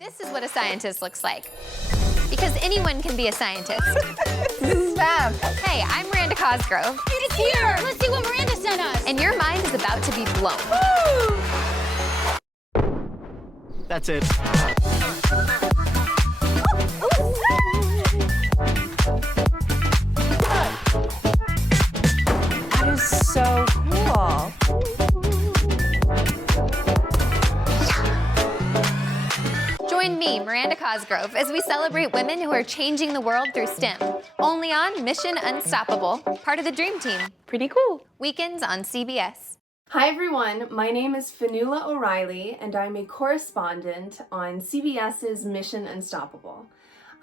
This is what a scientist looks like. Because anyone can be a scientist. This is fab. Hey, I'm Miranda Cosgrove. It's here! Let's see what Miranda sent us. And your mind is about to be blown. Woo! That's it. That is so cool. Join me, Miranda Cosgrove, as we celebrate women who are changing the world through STEM. Only on Mission Unstoppable, part of the Dream Team. Pretty cool. Weekends on CBS. Hi everyone, my name is Finula O'Reilly and I'm a correspondent on CBS's Mission Unstoppable.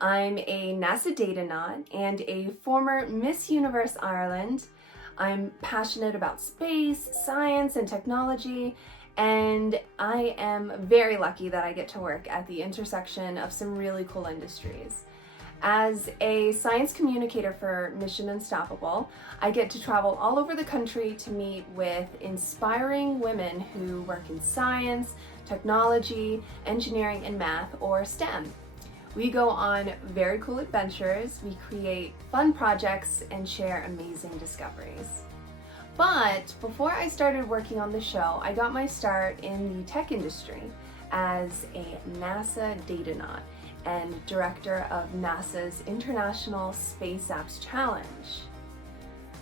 I'm a NASA data-naut and a former Miss Universe Ireland. I'm passionate about space, science, and technology, and I am very lucky that I get to work at the intersection of some really cool industries. As a science communicator for Mission Unstoppable, I get to travel all over the country to meet with inspiring women who work in science, technology, engineering, and math, or STEM. We go on very cool adventures, we create fun projects, and share amazing discoveries. But before I started working on the show, I got my start in the tech industry as a NASA data-naut and director of NASA's International Space Apps Challenge.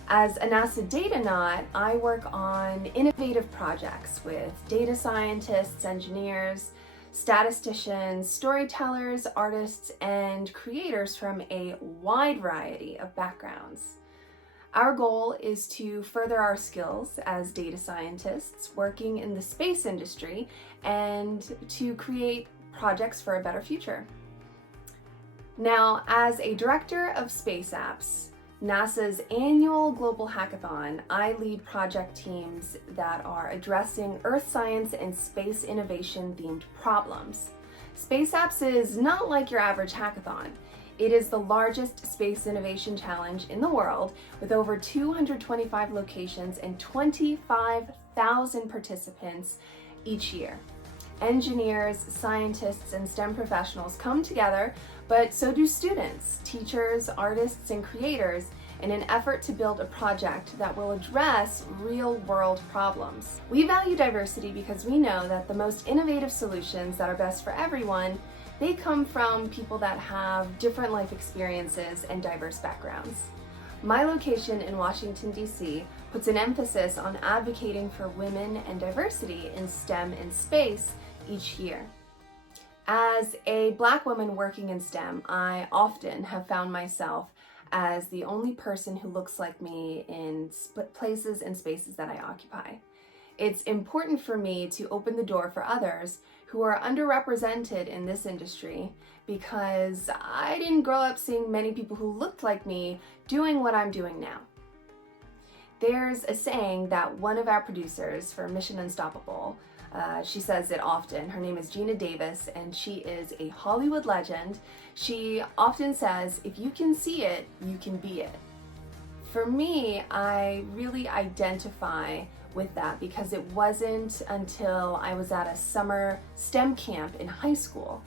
As a NASA data-naut, I work on innovative projects with data scientists, engineers, statisticians, storytellers, artists, and creators from a wide variety of backgrounds. Our goal is to further our skills as data scientists working in the space industry and to create projects for a better future. Now, as a director of space apps, NASA's annual Global Hackathon, I lead project teams that are addressing earth science and space innovation themed problems. Space Apps is not like your average hackathon. It is the largest space innovation challenge in the world with over 225 locations and 25,000 participants each year. Engineers, scientists, and STEM professionals come together, but so do students, teachers, artists, and creators in an effort to build a project that will address real-world problems. We value diversity because we know that the most innovative solutions that are best for everyone, they come from people that have different life experiences and diverse backgrounds. My location in Washington, D.C. puts an emphasis on advocating for women and diversity in STEM and space each year. As a Black woman working in STEM, I often have found myself as the only person who looks like me in places and spaces that I occupy. It's important for me to open the door for others who are underrepresented in this industry because I didn't grow up seeing many people who looked like me doing what I'm doing now. There's a saying that one of our producers for Mission Unstoppable, she says it often. Her name is Gina Davis, and she is a Hollywood legend. She often says, if you can see it, you can be it. For me, I really identify with that because it wasn't until I was at a summer STEM camp in high school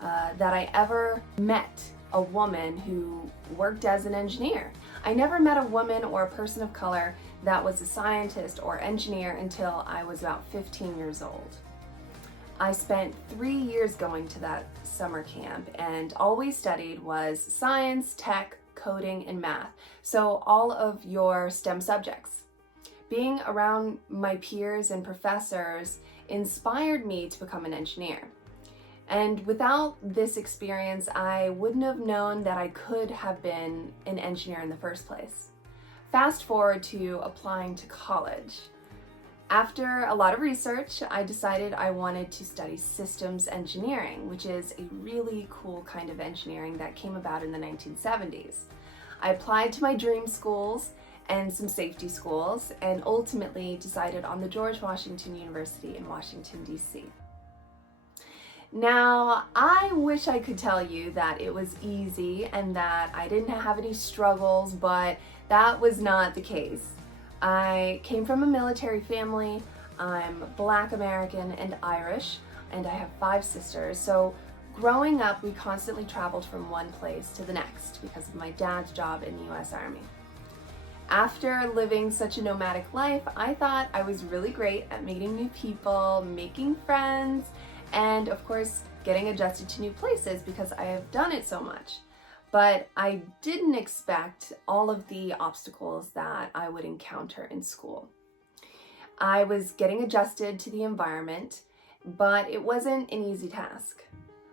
that I ever met a woman who worked as an engineer. I never met a woman or a person of color that was a scientist or engineer until I was about 15 years old. I spent 3 years going to that summer camp, and all we studied was science, tech, coding, and math. So all of your STEM subjects. Being around my peers and professors inspired me to become an engineer. And without this experience, I wouldn't have known that I could have been an engineer in the first place. Fast forward to applying to college. After a lot of research, I decided I wanted to study systems engineering, which is a really cool kind of engineering that came about in the 1970s. I applied to my dream schools and some safety schools, and ultimately decided on the George Washington University in Washington, D.C. Now, I wish I could tell you that it was easy and that I didn't have any struggles, but that was not the case. I came from a military family. I'm Black American and Irish, and I have 5 sisters. So Growing up, we constantly traveled from one place to the next because of my dad's job in the US Army. After living such a nomadic life, I thought I was really great at meeting new people, making friends, and of course, getting adjusted to new places because I have done it so much. But I didn't expect all of the obstacles that I would encounter in school. I was getting adjusted to the environment, but it wasn't an easy task.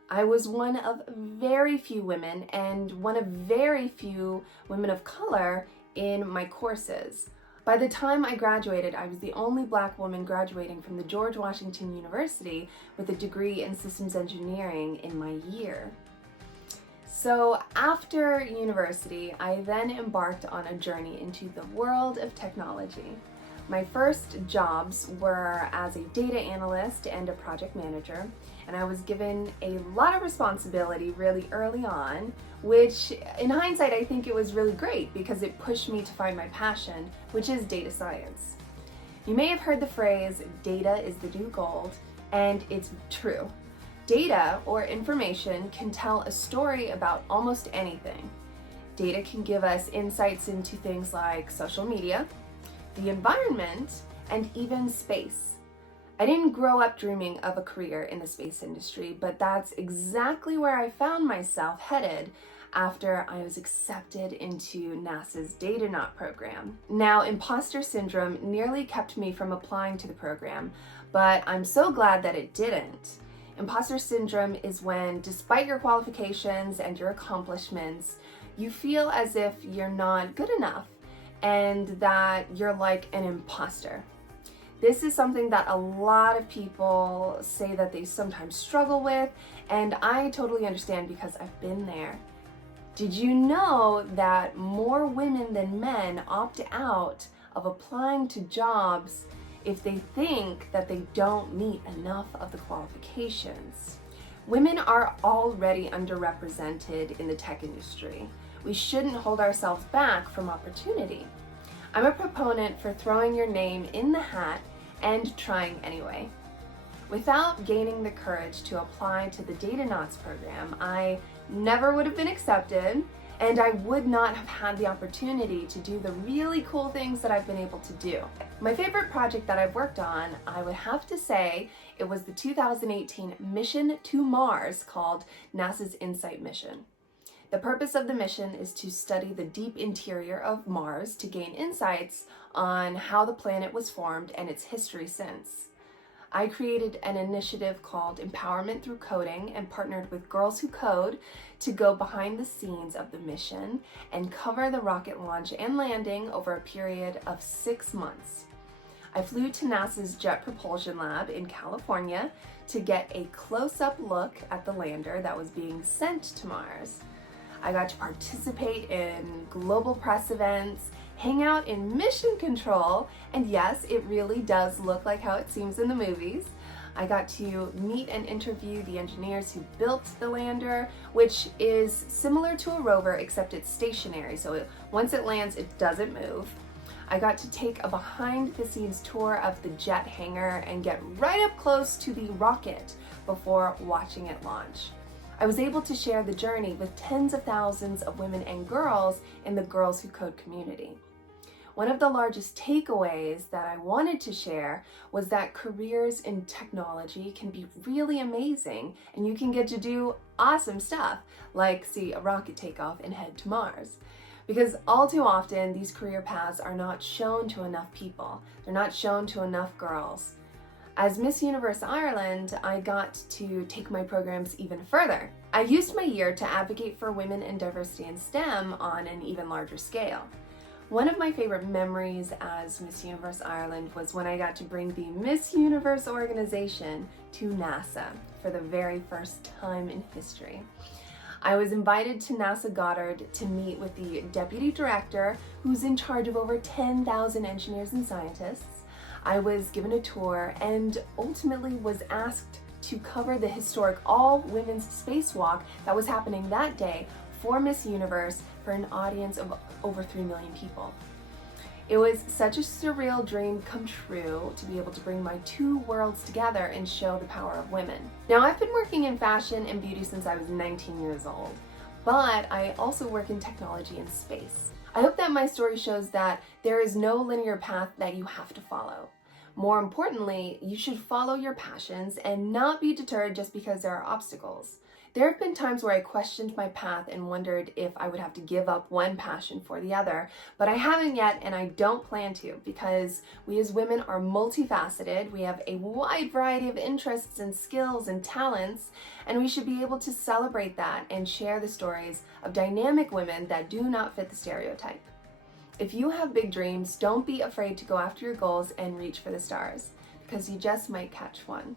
I was one of very few women and one of very few women of color in my courses. By the time I graduated, I was the only Black woman graduating from the George Washington University with a degree in systems engineering in my year. So after university, I then embarked on a journey into the world of technology. My first jobs were as a data analyst and a project manager, and I was given a lot of responsibility really early on, which in hindsight I think it was really great because it pushed me to find my passion, which is data science. You may have heard the phrase, data is the new gold, and it's true. Data, or information, can tell a story about almost anything. Data can give us insights into things like social media, the environment, and even space. I didn't grow up dreaming of a career in the space industry, but that's exactly where I found myself headed after I was accepted into NASA's Datanaut program. Now, imposter syndrome nearly kept me from applying to the program, but I'm so glad that it didn't. Imposter syndrome is when, despite your qualifications and your accomplishments, you feel as if you're not good enough and that you're like an imposter. This is something that a lot of people say that they sometimes struggle with, and I totally understand because I've been there. Did you know that more women than men opt out of applying to jobs if they think that they don't meet enough of the qualifications? Women are already underrepresented in the tech industry. We shouldn't hold ourselves back from opportunity. I'm a proponent for throwing your name in the hat and trying anyway. Without gaining the courage to apply to the Datanauts program, I never would have been accepted, and I would not have had the opportunity to do the really cool things that I've been able to do. My favorite project that I've worked on, I would have to say, it was the 2018 mission to Mars called NASA's InSight mission. The purpose of the mission is to study the deep interior of Mars to gain insights on how the planet was formed and its history since. I created an initiative called Empowerment Through Coding and partnered with Girls Who Code to go behind the scenes of the mission and cover the rocket launch and landing over a period of 6 months. I flew to NASA's Jet Propulsion Lab in California to get a close-up look at the lander that was being sent to Mars. I got to participate in global press events, hang out in mission control, and yes, it really does look like how it seems in the movies. I got to meet and interview the engineers who built the lander, which is similar to a rover except it's stationary, so once it lands, it doesn't move. I got to take a behind-the-scenes tour of the jet hangar and get right up close to the rocket before watching it launch. I was able to share the journey with tens of thousands of women and girls in the Girls Who Code community. One of the largest takeaways that I wanted to share was that careers in technology can be really amazing, and you can get to do awesome stuff, like see a rocket take off and head to Mars. Because all too often, these career paths are not shown to enough people. They're not shown to enough girls. As Miss Universe Ireland, I got to take my programs even further. I used my year to advocate for women and diversity in STEM on an even larger scale. One of my favorite memories as Miss Universe Ireland was when I got to bring the Miss Universe organization to NASA for the very first time in history. I was invited to NASA Goddard to meet with the deputy director, who's in charge of over 10,000 engineers and scientists. I was given a tour and ultimately was asked to cover the historic all-women's spacewalk that was happening that day for Miss Universe for an audience of over 3 million people. It was such a surreal dream come true to be able to bring my two worlds together and show the power of women. Now, I've been working in fashion and beauty since I was 19 years old, but I also work in technology and space. I hope that my story shows that there is no linear path that you have to follow. More importantly, you should follow your passions and not be deterred just because there are obstacles. There have been times where I questioned my path and wondered if I would have to give up one passion for the other, but I haven't yet, and I don't plan to, because we as women are multifaceted, we have a wide variety of interests and skills and talents, and we should be able to celebrate that and share the stories of dynamic women that do not fit the stereotype. If you have big dreams, don't be afraid to go after your goals and reach for the stars, because you just might catch one.